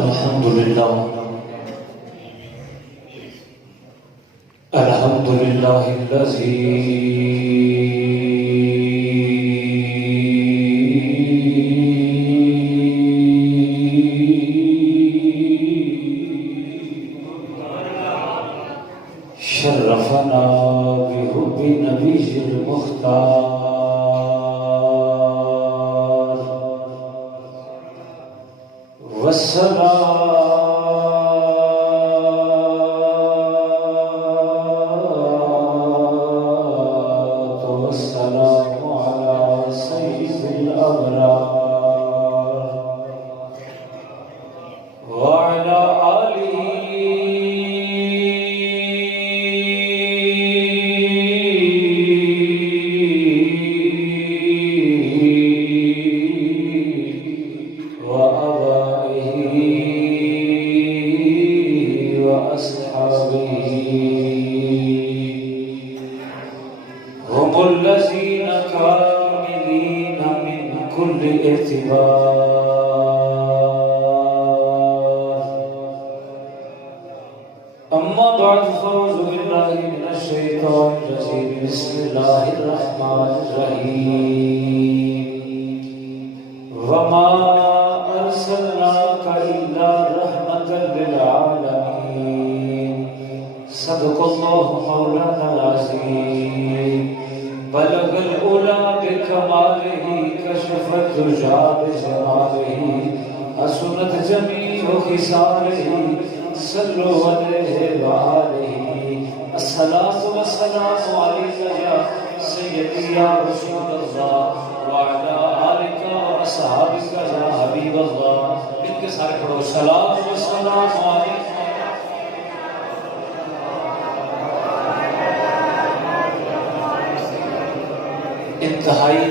الحمدللہ الحمدللہ شرفنا بحب نبی المختار والصلاة والسلام على سيد الأبرار وعلى آله هم الذين كاملين من كل اعتبار أما بعد فأعوذ بالله من الشيطان الرجيم بسم الله الرحمن الرحيم وما أرسلناك إلا رحمة للعالمين صدق الله مولانا العظيم بلغ الأولى بكماله كشف الدجى بجماله حسنت جميع خصاله صلوا عليه وآله الصلاة والسلام عليك يا سيدي يا رسول الله وعلى آلك وأصحابك يا حبيب الله مل کے سارے پڑھو الصلاة والسلام عليك انتہائی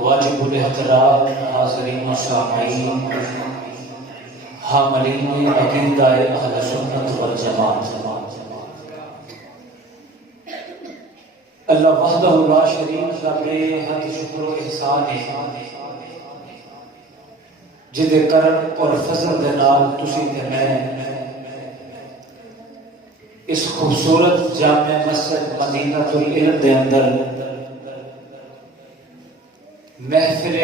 واجب الاحترام حاضرین و سامعین حاملین عقیدہ اہل سنت والجماعت، اللہ وحدہ لا شریک کا بے حد شکر و احسان ہے جدے کرم اور فضل دے نال تسی تے میں اس خوبصورت جامع مسجد مدینہ العلم دے اندر محفل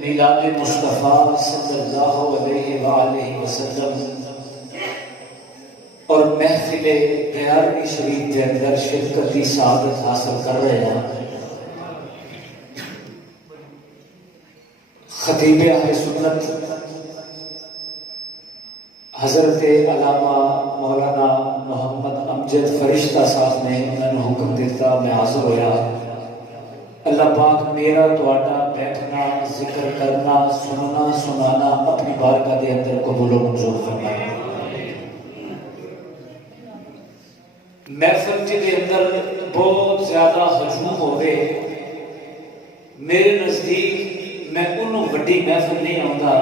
میلاد مصطفیٰ صلی اللہ علیہ وآلہ وسلم اور محفل بیارمی شریف کے اندر شرکت کی سعادت حاصل کر رہے ہیں۔ خطیب اہل سنت حضرت علامہ مولانا محمد امجد فرشتہ صاحب نے انہوں نے حکم دیتا، میں حاضر ہویا۔ اللہ پاک میرا تواڈا بیٹھنا، ذکر کرنا، سننا سنانا اپنی بارگاہ دے اندر قبول و منظور فرمائے۔ محفل دے اندر بہت زیادہ ہجوم ہوئے، میرے نزدیک میں انہوں وڈی محفل نہیں آندا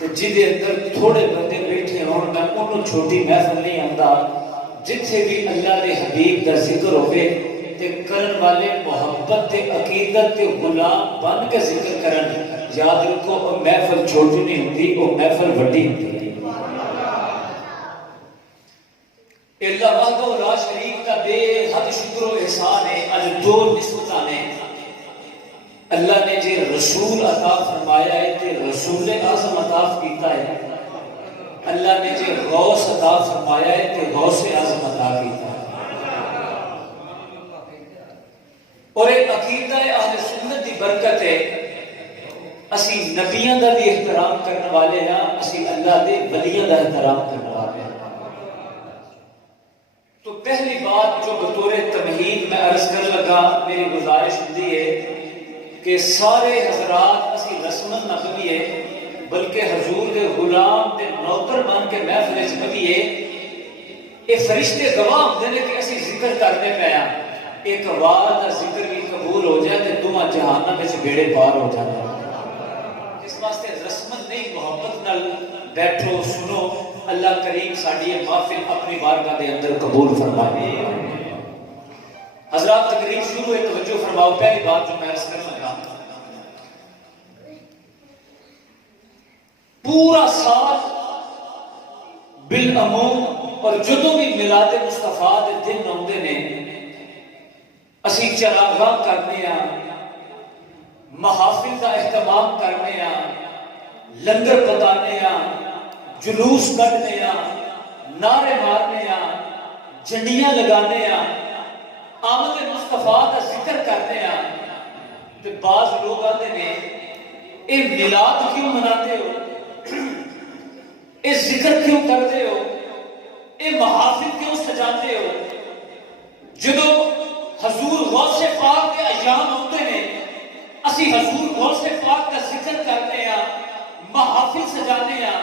جدے اندر تھوڑے بندے بیٹھے ہون، میں انہوں چھوٹی محفل نہیں آندا جتھے بھی اللہ دے حبیب دا ذکر ہوئے تے کرن والے محبت تے عقیدت تے غلام بن کے ذکر کرن۔ یاد رکھو وہ محفل چھوٹی نہیں ہوتی، وہ محفل وڈی ہوتی ہے۔ اللہ وحدہ لا شریک کا بے حد شکر و احسان ہے۔ اج دو نسبتاں نے، اللہ نے جے رسول عطا فرمایا ہے تے رسول اعظم عطا کیتا ہے، اللہ نے جے غوث عطا فرمایا ہے تے غوث اعظم عطا کیتا ہے۔ اور ایک عقیدہ اہل سنت دی برکت ہے، اسی نبیوں دا بھی احترام کرنے والے ہیں، اسی اللہ دے ولیوں دا احترام کرنے والے ہیں۔ تو پہلی بات جو بطور تمہید میں عرض کر لگا، میری گزارش ہوتی ہے کہ سارے حضرات اسی رسمت نہ کبھیے بلکہ حضور دے غلام دے نوکر بن کے محفل وچ کبھیے اے فرشتے گواہ ہوندے نے کہ اسی ذکر کرنے پے ہاں، ایک وار دا ذکر بھی قبول ہو جائے تے دوواں جہاناں وچ بیڑے پار ہو جاندے۔ اس واسطے رسمت نہیں، محبت نال بیٹھو سنو، اللہ کریم ساڈی محفل اپنی بارگاہ دے اندر قبول فرمائے۔ حضرات تقریر شروع ہے، توجہ فرماؤ۔ پہلی بات جو میں عرض کرنا چاہتا ہوں، پورا سال بالعموم اور جدوں بھی میلاد مصطفیٰ دے دن آتے نے اسی چراغاں کرنے محافل کا اہتمام کرنے لنگر پکانے جلوس کٹنے نعرے مارنے جھنڈیاں لگانے آمد مصطفیٰ کا ذکر کرنے تو بعض لوگ آتے ہیں اے میلاد کیوں مناتے ہو، اے ذکر کیوں کرتے ہو، اے محافل کیوں سجاتے ہو؟ جدو حضور غوث پاک کے ایام ہوتے ہیں اسی حضور غوث پاک کا ذکر کرتے ہیں، محافل سجانے ہیں،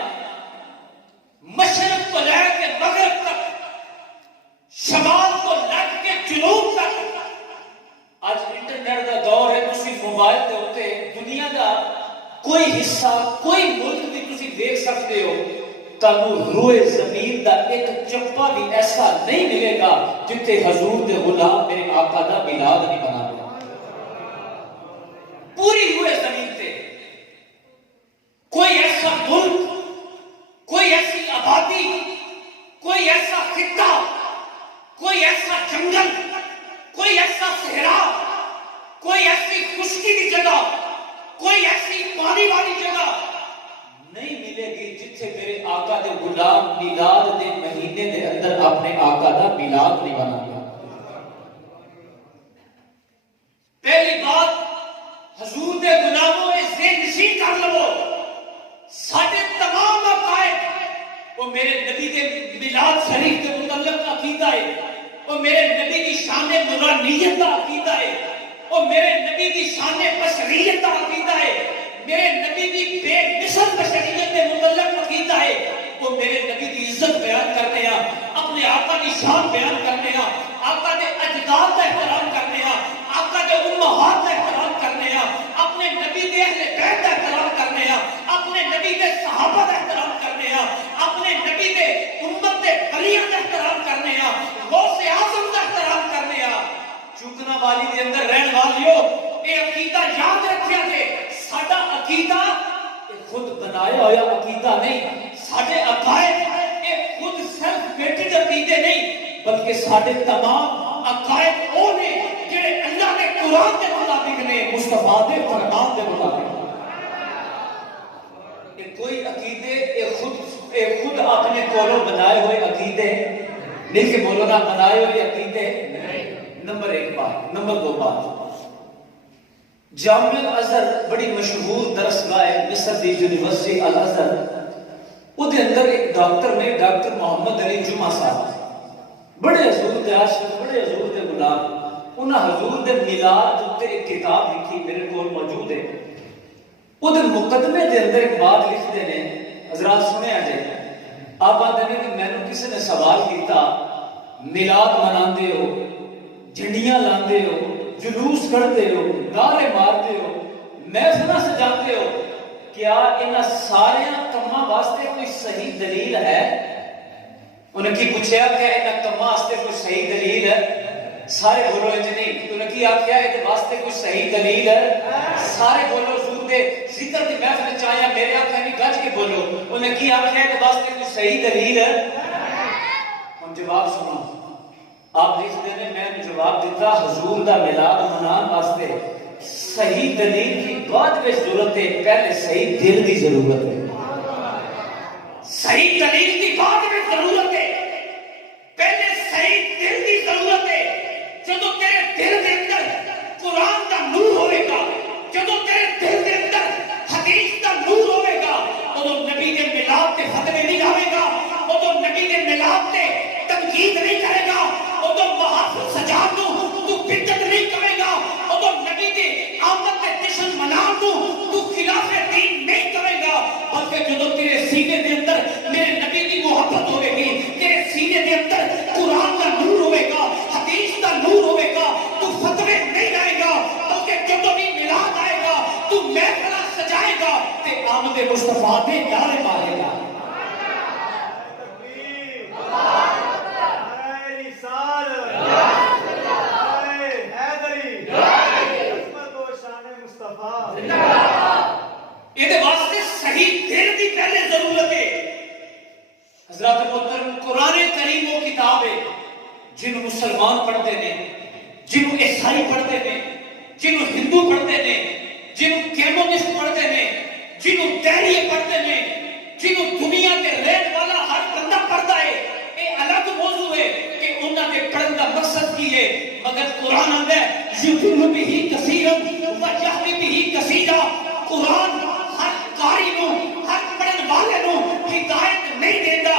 مشرق کو لے کے مغرب تک، شمال کو لے کے جنوب تک۔ آج انٹرنیٹ کا دور ہے، تسی موبائل کے اوپر دنیا کا کوئی حصہ کوئی ملک بھی تسی دیکھ سکتے ہو، تانوں روئے زمین دا ایک چپا بھی ایسا نہیں ملے گا جتے حضور دے غلام میرے آقا دا میلاد نہیں بنا دیا۔ پوری روئے زمین تے کوئی ایسا ملک، کوئی ایسی آبادی، کوئی ایسا خطہ، کوئی ایسا جنگل، کوئی ایسا صحرا، کوئی ایسی خشکی کی جگہ، کوئی ایسی پانی والی جگہ نہیں ملے گی جتھے میرے آقا دے غلام میلاد دے مہینے دے اندر اپنے آقا دا میلاد نہیں بنا دیا۔ پہلی بات حضور دے غلاموں میں ذہن نشین کر لو، ساڈے تمام عقائد وہ میرے نبی کے میلاد شریف کے متعلق عقیدہ ہے، وہ میرے نبی کی شان نورانیت کا عقیدہ ہے، وہ میرے نبی کی شان بشریت کا عقیدہ ہے، میرے نبی کی بے مثل بشریت کے متعلق عقیدہ ہے، وہ میرے نبی کی عزت بیان کرنے ہیں، اپنے آقا کی شان بیان کرنے ہیں، آقا کے اجداد کا احترام کرنے ہیں، آقا کے امہات کا احترام کرنے ہیں، اپنے نبی کے اہل بیت کا احترام کرنے ہیں، اپنے نبی کے صحابہ کا احترام کرنے ہیں، اپنے نبی کے امت کے ولیوں کا احترام کرنے ہیں، غوث اعظم کا احترام کرنے ہیں۔ چوکنا والی دے اندر رہن والیو اے عقیدہ یاد رکھیا جے، ساڈا عقیدہ خود بنایا ہوا عقیدہ نہیں، ساڈے عقائد اے خود سیلف میڈ عقیدے نہیں، بلکہ ساڈے تمام عقائد او نے جڑے اللہ کے قرآن کے مطابق نے، مصطفیٰ دے فرمان کے مطابق۔ اے کوئی عقیدے اے خود اپنے کولوں بنائے ہوئے عقیدے نہیں کہ مولانا بنائے ہوئے عقیدے نہیں۔ نمبر ایک بات۔ نمبر دو بات، جامع الازہر بڑی مشہور درسگاہ ہے مصر دی یونیورسٹی الازہر، وہ دے اندر ایک ڈاکٹر نے، ڈاکٹر محمد علی جمعہ صاحب، بڑے حضور دے عاشق، بڑے حضور دے غلام، انہاں حضور دے میلاد تے ایک کتاب لکھی، میرے کول موجود ہے۔ وہ دے مقدمے دے اندر ایک بات لکھ دے نے، حضرات سنے آجے، آپ آتے ہیں کہ میں نے کسی نے سوال کیتا، میلاد مناندے ہو، جھنڈیاں لاندے ہو، جلوس کرتے ہو، نعرے مارتے ہو، محفلاں سجاتے ہو، کیا ان سارے کماں واسطے کوئی صحیح دلیل ہے؟ انہیں کی پوچھا کہ ان کماں واسطے کوئی صحیح دلیل ہے؟ سارے بولو نہیں۔ انہیں کی آخیا ان واسطے کوئی صحیح دلیل ہے؟ سارے بولو حضور دے ذکر دی محفل چاہیا میرے آخیا نہیں گج کے بولو۔ انہیں کی آخیا ان واسطے کوئی صحیح دلیل ہے؟ ہم جواب سنا، آپ لکھ دینے، میں نے جواب دیتا حضور دا میلاد منان واسطے صحیح دلیل کی بعد میں ضرورت ہے، پہلے صحیح دل کی ضرورت ہے۔ صحیح دلیل کی بعد میں ضرورت ہے، پہلے صحیح دل کی ضرورت ہے۔ جدو تیرے دل کے اندر قرآن کا نور ہوئے گا، جدو تیرے دل کے اندر حدیث کا نور ہوئے گا، وہ نبی کے میلاد کے فتوے نہیں لاوے گا، وہ نبی کے میلاد کے تنقید نہیں کرے گا، وہ تو محافل سجا دوں تو بدعت نہیں کرے گا، وہ تو نبی کی آمد کے جشن منا دوں تو خلاف دین نہیں کرے گا، بلکہ جو تیرے سینے کے اندر میرے نبی کی محبت ہوئے گی، تیرے سینے کے اندر قرآن کا نور ہوئے گا، حدیث کا نور ہوئے گا، تو فتوے نہیں لائے گا، بلکہ جو بھی میلاد آئے گا تو محفل سجائے گا تے آمد مصطفیٰ دے نعرے مارے گا۔ یہ واسطے صحیح دل کی پہلے حضرات محترم، قرآن کریم وہ کتاب ہے جنہوں مسلمان پڑھتے ہیں، جنہوں عیسائی پڑھتے ہیں، جنہوں ہندو پڑھتے ہیں، جنہوں کمیونسٹ پڑھتے ہیں، جنہوں تحریے پڑھتے ہیں، جنہوں دنیا کے رہن والا ہر بندہ پڑھتا ہے. یہ الگ موضوع ہے کہ انہوں نے پڑھنے کا مقصد کی ہے، مگر قرآن آتا ہے یضل بہ کثیرا ویہدی بہ کثیرا. قرآن ہر قاری نو، ہر پڑھن والے نو ہدایت نہیں دیتا.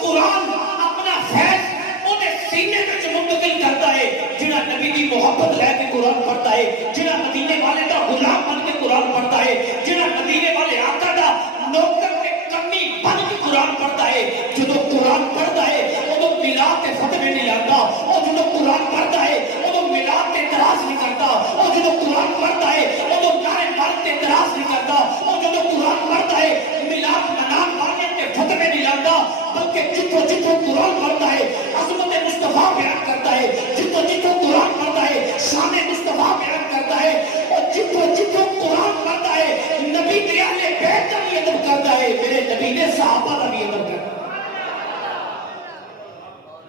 قرآن اپنا فیض اودے سینے وچ منتقل کرتا ہے. جڑا نبی دی محبت لے کے قرآن پڑھتا ہے، جڑا مدینے والے دا غلام بن کے قرآن پڑھتا ہے، جڑا مدینے والے آقا دا نوکر تے کمی بن کے قرآن پڑھتا ہے، جدو قرآن پڑھتا ہے ادو میلاد تے فتوے نہیں آتا. اور جدو قرآن پڑھتا ہے ادو میلاد تے اعتراض نہیں کرتا. اور جدو قرآن پڑھتا ہے ادو نعرے مارتے اعتراض نہیں کرتا. اور جدو قرآن پڑھتا ہے میلاد منان والے تے فتوے نہیں لاتا، بلکہ جتوں جتوں قرآن پڑھتا ہے عظمت مصطفیٰ بیان کرتا ہے. جتوں جتوں قرآن پڑھتا ہے شان مصطفیٰ بیان کرتا ہے. اور جتوں جتوں قرآن پڑھتا ہے نبی کے اہل بیت کا بھی ادب کرتا ہے، میرے نبی نے صحابہ کا بھی ادب کرتا ہے.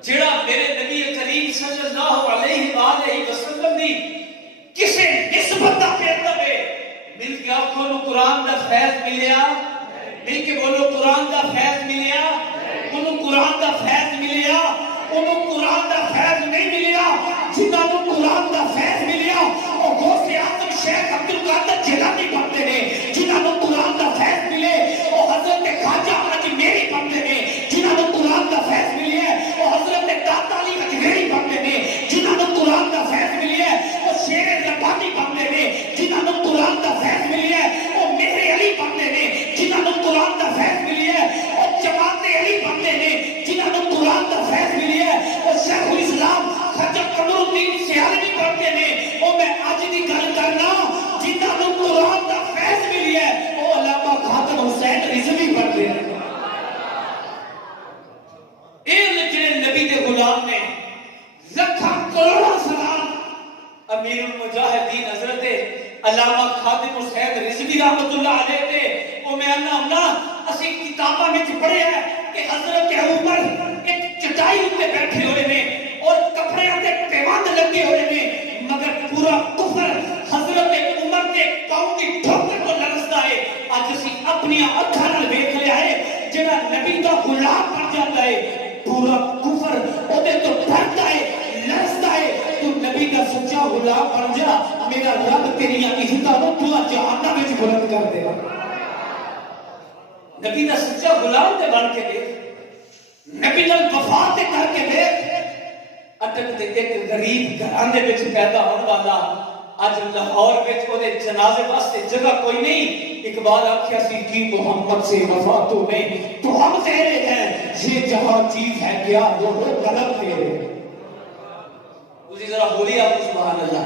جڑا میرے نبی کریم صلی اللہ علیہ وآلہ وسلم دی کسے نسبت دا پیغام ہے، مل کے آپ کو قرآن دا فیض ملیا، مل کے بولو قرآن دا فیض ملیا، انہوں قرآن دا فیض ملیا. انہوں قرآن دا فیض نہیں ملیا. جنہاں نوں قرآن دا فیض ملیا وہ غوث اعظم شیخ عبد القادر جیلانی بنتے ہیں. جنہاں نوں قرآن دا فیض ملے وہ حضرت خواجہ اجمیری بنتے ہیں. جنہاں نوں قرآن دا فیض ملے وہ حضرت داتا علی اجمیری بنتے ہیں. جنہاں نوں قرآن دا فیض ملے وہ شیر ربانی بنتے ہیں. جنہاں نوں قرآن دا فیض ملے وہ میرے علی بنتے ہیں. جنہاں نوں قرآن دا فیض ملے وہ جماعت علی بنتے ہیں. جنہاں نوں قرآن دا فیض ملے وہ شیخ الاسلام حضرت قمر الدین سیالوی بنتے ہیں. وہ میں آج دی گل کرنا جنہاں نوں قرآن دا فیض ملے وہ علامہ خاتم حسین رضوی بنتے ہیں. جڑے نبی دے غلام نے لکھاں کروڑاں سلام امیر المجاہدین حضرت علامہ خاتم حسین رضوی رحمت اللہ علیہ تے او میں اللہ اسی کتاباں وچ پڑھیا ہے کہ حضرت عمر ایک چٹائی تے بیٹھے ہوئے نے اور کپڑے تے پیوند لگے ہوئے نے، مگر پورا کفر حضرت عمر دے پاؤں دی ٹھوکر کو لرزدا ہے. اج اسی اپنی اکھاں نال ویکھ لیا ہے جڑا نبی دا غلام بن جاتا ہے پورا کفر اودے تو ڈردا ہے، لرزدا ہے. تو نبی دا سچا غلام بن جا، میرا رب تیریاں عزتاں نوں دو جہاناں وچ بلند کر دے گا. نبی دا سچا غلام تے بن کے دیکھ، نبی نال وفا تے کر کے دیکھ. اٹک تے ایک غریب گھرانے وچ پیدا ہون والا اج لاہور وچ اودے جنازے واسطے جگہ کوئی نہیں. اقبال آکھیا سی کہ محمد سے وفا تو نہیں تو ہم تیرے ہیں، یہ جہاں چیز ہے کیا وہ قلم تیرے. اسی ذرا بولی آپ سبحان اللہ،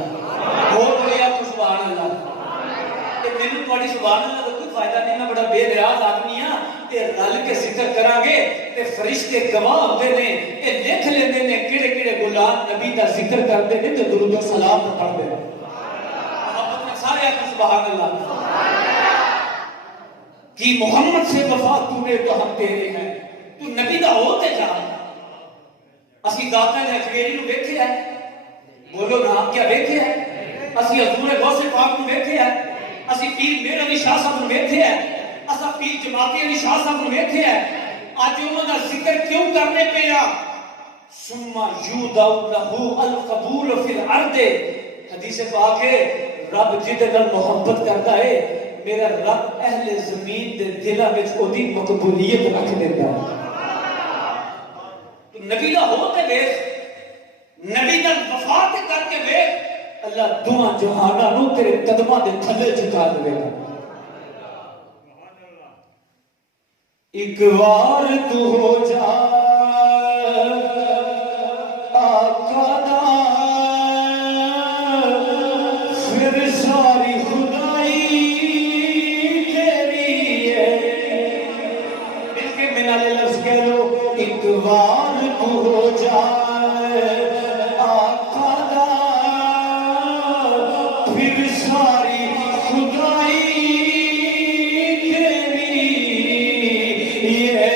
اور بولی آپ سبحان اللہ. کہ میرے تھوڑی سبحان اللہ کا کوئی فائدہ نہیں، میں بڑا بے نیاز آدمی ہاں. یہ رل کے ذکر کریں گے تے فرشتے گواہ ہوتے ہیں، یہ لکھ لیندے نے کیڑے کیڑے غلام نبی دا ذکر کرتے ہیں تے درود و سلام پڑھتے ہیں. محبت میں سارے آپ سبحان اللہ. کہ محمد سے وفا تو نے تو ہم تیرے ہیں، تو نبی دا ہوتے جا. اسی داتا نے اجمیری نو ویکھے ہے، بولو نا کیا ویکھے ہے. اسی حضور غوث پاک نو ویکھے ہے، اسی پیر میر علی شاہ صاحب نو ویکھے ہے، اسا پیر جماعتی علی شاہ صاحب نو ویکھے ہے. اج انہاں دا ذکر کیوں کرنے پیا؟ ثم یودع له القبول فی الارض. حدیث پاک ہے رب جدے نال محبت کرتا ہے میرا رب اہل زمین دے دلاں وچ اودی مقبولیت رکھ دیندا ہے. تو نبی دا ہو تے ویکھ، نبی نال وفا تے کر کے ویکھ، اللہ دعا جہاناں نوں تیرے قدماں دے تھلے جھکا دے گا. ایک بار تو ہو جا آقا دا پھر ساری خدائی تیری ہے. مل کے میں نالے لفظ کہہ لو، ایک بار تو ہو جا آقا دا پھر ساری خدائی تیری ہے.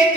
1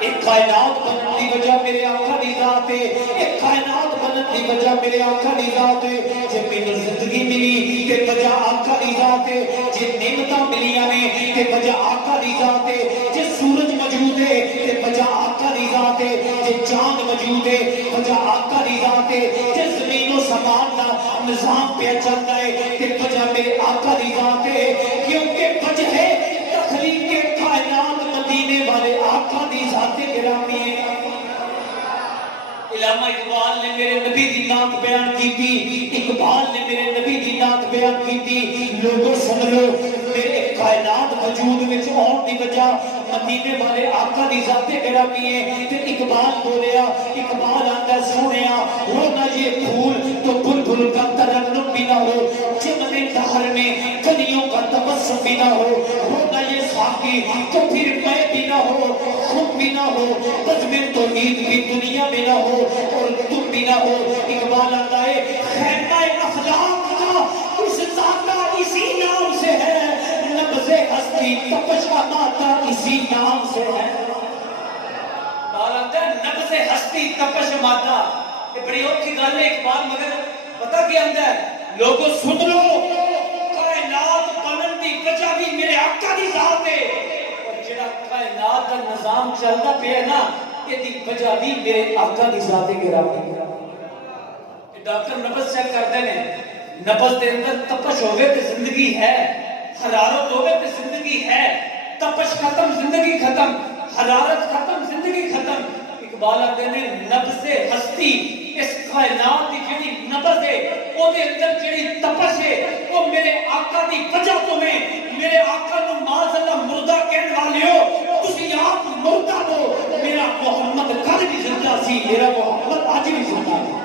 ایک کائنات بنن دی وجہ میرے آقا دی ذات ہے، ایک کائنات بنن دی وجہ میرے آقا دی ذات ہے، جے مینوں زندگی ملی تے وجہ آقا دی ذات ہے، جے نعمتاں ملیاں نے تے وجہ آقا دی ذات ہے، جے سورج موجود ہے تے وجہ آقا دی ذات ہے، جے چاند موجود ہے وجہ آقا دی ذات ہے، جے زمین و سمان دا نظام پہ چلتا ہے تے وجہ میرے آقا دی ذات ہے، کیونکہ وجہ ہے تخلیق کے کائنات مدینے والے آقا دی ذات گرامی ہے۔ علامہ اقبال نے میرے نبی دی نعت بیان کی تھی، اقبال نے میرے نبی دی نعت بیان کی تھی، لوگوں سن لو میرے کائنات وجود وچ آن دی وجہ مدینے والے آقا دی ذات گرامی ہے۔ تے اقبال بولیا، اقبال آندا سونیا ہو نہ یہ پھول تو بلبل کا ترنم بھی نہ ہو، چمن دہر میں کلیوں کا تبسم بھی نہ ہو نہ یہ ساقی تو پھر میں بھی نہ ہو، خود بھی نہ ہو، بزم توحید کی دنیا میں نہ ہو اور تم بھی نہ ہو۔ اقبال آتا ہے خیمہ افلاک کا اس ذاتہ اسی نام سے ہے، نبض ہستی تپش کا ماتا اسی نام سے ہے۔ اقبال آتا ہے نبض ہستی تپش ماتا، یہ بڑی اوکھی گل ہے اقبال، مگر پتہ کیا اندر ہے؟ لوگوں سن لو کائنات بنن دی وجہ بھی میرے آقا دی ذات ہے، اور جڑا کائنات دا نظام چلدا پیا نا یہ دی وجہ بھی میرے آقا دی ذات گرامی ہے۔ ڈاکٹر نبض چیک کرتے ہیں، نبض دے اندر تپش ہوگے تو زندگی ہے، حرارت ہوگے تو زندگی ہے، تپش ختم زندگی ختم، حرارت ختم زندگی ختم۔ اقبال آتے ہیں نبض ہستی، اس کائنات کی جڑی نبض ہے وہ دے اندر جڑی تپش ہے وہ میرے آقا دی وجہ تو میں میرے آقا نو معاذ اللہ مردہ کہنے والے ہو، تسی آپ مردہ ہو، میرا محمد کل بھی زندہ سی، میرا محمد آج بھی زندہ ہے۔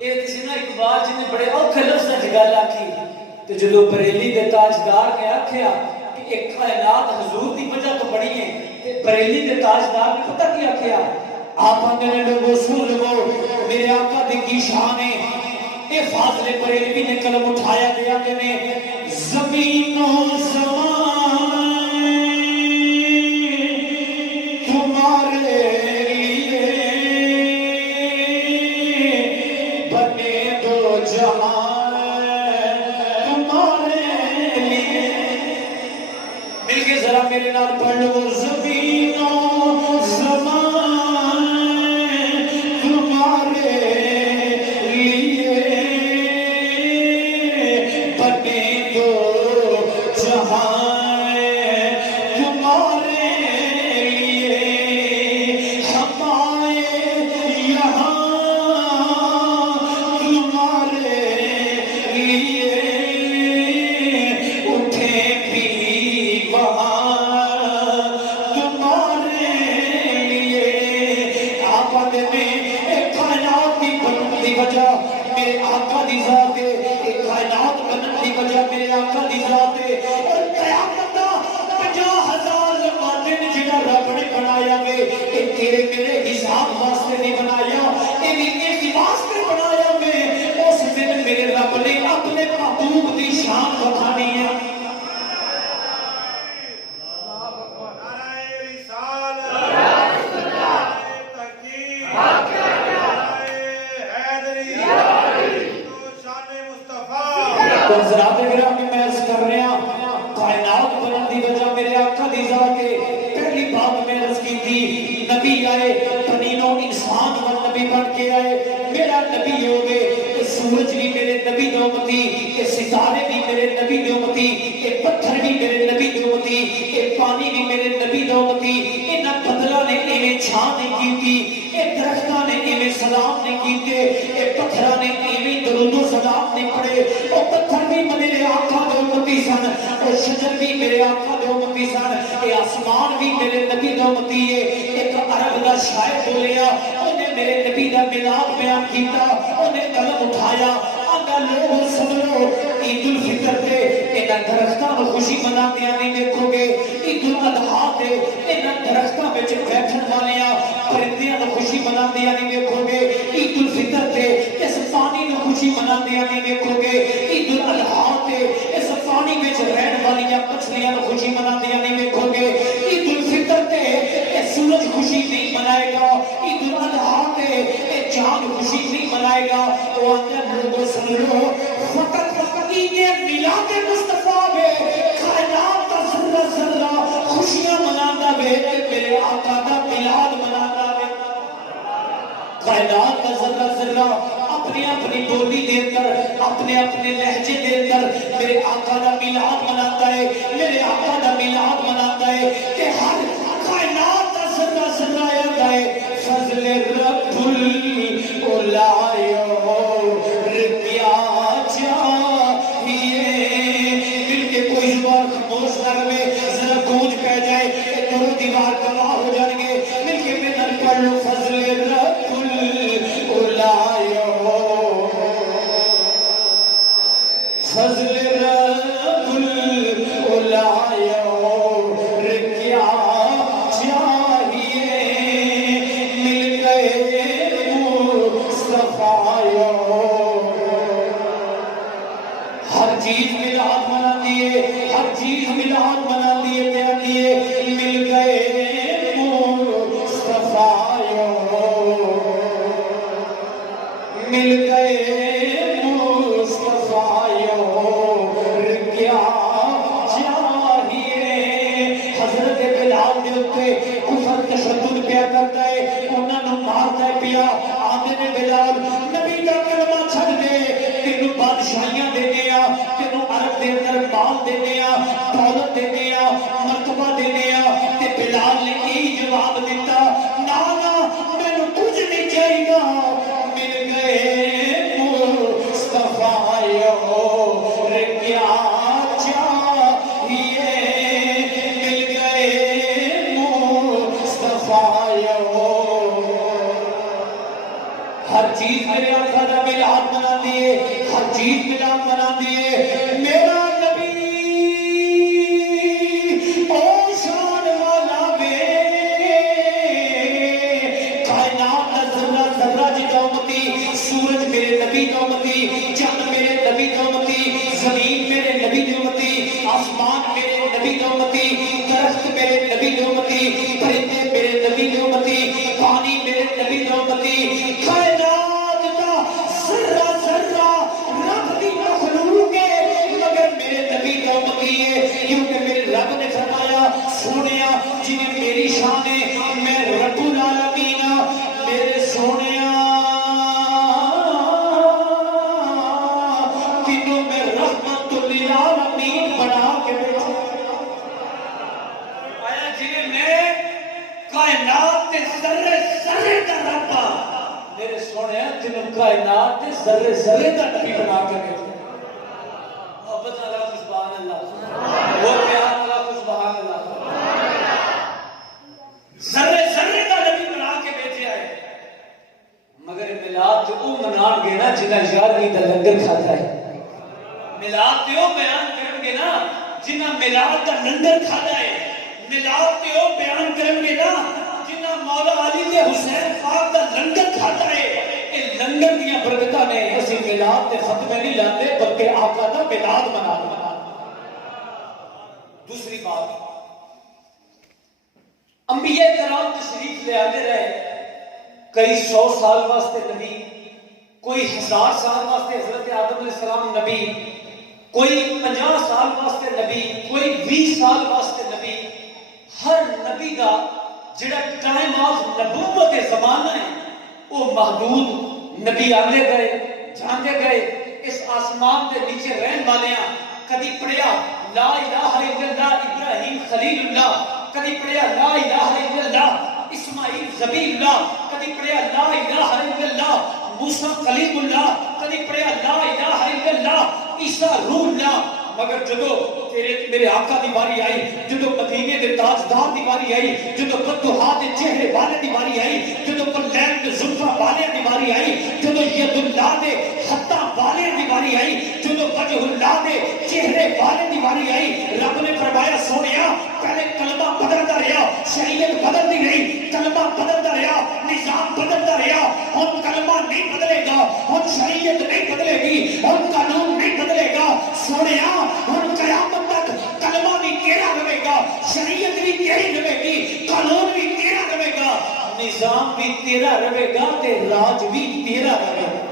یہ کسی نا اقبال جی نے بڑے اوکھے لفظ گل آکھی، تو جدو بریلی دے تاجدار نے آکھیا کہ ایک کائنات حضور دی وجہ تو بڑی ہے، تے بریلی دے تاجدار نے پتہ کیا آکھیا؟ آپ اندر لوگوں سن لو میرے آقا دی کی شان ہے۔ اے فاضل بریلوی نے قلم اٹھایا دیا کہ میں زمین و زمان تمہارے لیے بنے دو جہان تمہارے لیے، مل کے ذرا میرے نال پڑھ لو زمین و زمان تمہارے لیے بنے دو جہان تمہارے لیے، ہم آئے یہاں تمہارے لیے، اٹھے بھی وہاں تمہارے لیے۔ آپ آتے میں ایک کائنات کی بنن دی وجہ میرے آقا دی ذات ہے، ایک کائنات بنن دی وجہ میرے آقا دی ذات ہے، اور قیامت دا 50,000 زمانے نے جڑا رب نے بنایا گے یہ تیرے میرے حساب واسطے نہیں بنایا، یہ بھی اس واسطے بنایا گے اس دن میرے رب نے اپنے محبوب دی شان بتانی ہے۔ تو حضرات گرامی میں عرض کر رہے ہیں کائنات بنن دی وجہ میرے آقا دی ذات ہے۔ پہلی بات میں عرض کی تھی نبی آئے بنینو انسان و نبی بن کے آئے، میرا نبی ہو گئے، یہ سورج بھی میرے نبی دے امتی، یہ ستارے بھی میرے نبی دے امتی، یہ پتھر بھی میرے نبی دے امتی، یہ پانی بھی میرے نبی دے امتی، انہاں بدلہ نے ایویں چھان نہیں کیتی، یہ درختاں نے ایویں سلام نہیں کیتے، یہ پتھراں نے ایویں درود و سلام نہیں پڑھے، وہ پتھر بھی میرے آقا دے امتی سن، وہ شجر بھی میرے آقا دے امتی سن، یہ آسمان بھی میرے نبی دے امتی ہے۔ ایک عرب دا شاعر بولیا، انہیں میرے نبی دا ملاد بیان کیتا، انہیں قلم اٹھایا، آگا لوگ سنو عید الفطر پہ انہاں درختاں نو خوشی مناندیاں نہیں دیکھو گے، عید الاضحیٰ پہ انہاں درختاں وچ بیٹھن والیاں پرندیاں نو خوشی مناندیاں نہیں دیکھو گے، عید الفطر پہ اس پانی نو خوشی مناندیاں نہیں دیکھو گے، عید الاضحیٰ پہ اس پانی وچ رہن والیاں مچھلیاں نو خوشی مناندیاں نہیں دیکھو گے، عید الفطر پہ سن لو فقط مدینے میلاد مصطفیٰ میں کائنات کا ذرہ ذرہ خوشیاں مناتا ہے میرے آقا کا میلاد مناتا ہے کائنات کا ذرہ ذرہ اپنی اپنی بولی دے کر اپنے اپنے لہجے دے کر میرے آقا کا میلاد مناتا ہے میرے آقا کا میلاد مناتا ہے کہ ہر کائنات کا ذرہ ذرہ آتا ہے فضل رب العلایہ کیا چاہیے مل کے کوئی زبان خاموش نہ رہے ذرا گونج پہ جائے کہ دونوں دیوار گواہ ہو جائیں گے مل کے میں نر پڑھ لو فضل رب العلایہ فضل رب العلایہ کیا چاہیے مل گئے مصطفیٰ ہر چیز میلاد منا دیے ہر چیز میلاد منا دیے منا دیے مل گئے مصطفیٰ مل گئے مصطفیٰ کیا چاہیے حضرت بلال دے اوپر کفر تشدد پیا کرتا ہے انہاں نوں ماردا ہے پیا آندے نے بلال نبی دا کلمہ چھڈ دے تینوں بادشاہیاں دینے آ تینوں عرب دے اندر مال دینے آ دولت دینے آ مرتبہ دینے آ تے بلال نے یہی جواب دیتا نا نا مینوں کچھ نہیں چاہیے مل گئے مصطفیٰ کیا چاہیے مل گئے مصطفیٰ ہر چیز میرے آقا کا میلاد منا دیے ہر چیز میلاد منا دیے میرا نبی او شان والا وے کائنات کا ذرہ ذرہ جی کا امتی سورج میرے نبی کا امتی چند میرے نبی کا امتی زمین میرے نبی کا امتی آسمان میرے نبی کا امتی درخت میرے نبی کا امتی پرندے میرے نبی کا امتی پانی میرے نبی کا امتی کائنات کا ذرہ ذرہ رب دی مخلوق ہے مگر میرے نبی کا امتی ہے کیونکہ میرے رب نے فرمایا سونیا جنہیں میری شان ہے میں رب العالمین میرے سونیا تینوں میں رحمت للعالمین بنا کے بیٹھا آیا جنہیں میں کائنات ذرے ذرے کا رب میرے سونے تینوں کائنات ذرے ذرے کا نبی بنا کے بیٹھا محبت اللہ کو سبحان اللہ وہ پیار اللہ کو سبحان اللہ ذرے ذرے کا نبی بنا کے بیٹھے آئے مگر میلاد تو وہ منان گے نا جنہ یارویں دا لنگر کھاتا ہے میلاد تے او بیان کرن گے نا جنہ میلاد دا لنگر کھاتا ہے میلاد تے او بیان کرن گے نا جنہ مولا علی تے حسین پاک دا لنگر کھاتا ہے اے لنگر دیاں برکتاں نے اسی میلاد تے ختمے نہیں لاندے بلکہ آقا دا میلاد منانا دوسری بات انبیاء کرام تشریف لے آتے رہے کئی 100 سال واسطے نبی کوئی 1000 سال واسطے حضرت آدم علیہ السلام نبی کوئی 50 سال واسطے نبی کوئی 20 سال واسطے نبی ہر نبی دا جڑا ٹائم آف نبوت زمانہ ہے وہ محدود نبی آنے گئے جانے گئے اس آسمان کے نیچے رہن والیاں کدی پڑھیا لا الہ الا اللہ ابراہیم خلیل اللہ کدی پڑھیا لا الہ الا اللہ اسماعیل ذبیح اللہ کدی پڑھیا لا الہ الا اللہ موسیٰ کلیم اللہ کدی پڑھیا لا الہ الا اللہ عیسیٰ روح اللہ مگر جدو میرے آقا دی باری آئی جدو مدینے دے تاجدار دی باری آئی جدو قدوہا دے چہرے والے دی باری آئی جدو کلین دے زلفہ والے دی باری آئی جدو ید اللہ دے خطہ والے دی باری آئی جدو وجہ اللہ دے چہرے والے دی باری آئی رب نے فرمایا سونیا پہلے کلمہ بدلتا رہا شریعت بدلتی رہی کلمہ بدلتا رہا نظام بدلتا رہا ہم کلمہ نہیں بدلے گا ہم شریعت نہیں بدلے گی ہم قانون نہیں بدلے گا سونیا ہم قیامت تک کلمہ بھی تیرا رہے گا شریعت بھی تیری رہے گی قانون بھی تیرا رہے گا نظام بھی تیرا رہے گا تے راج بھی تیرا رہے گا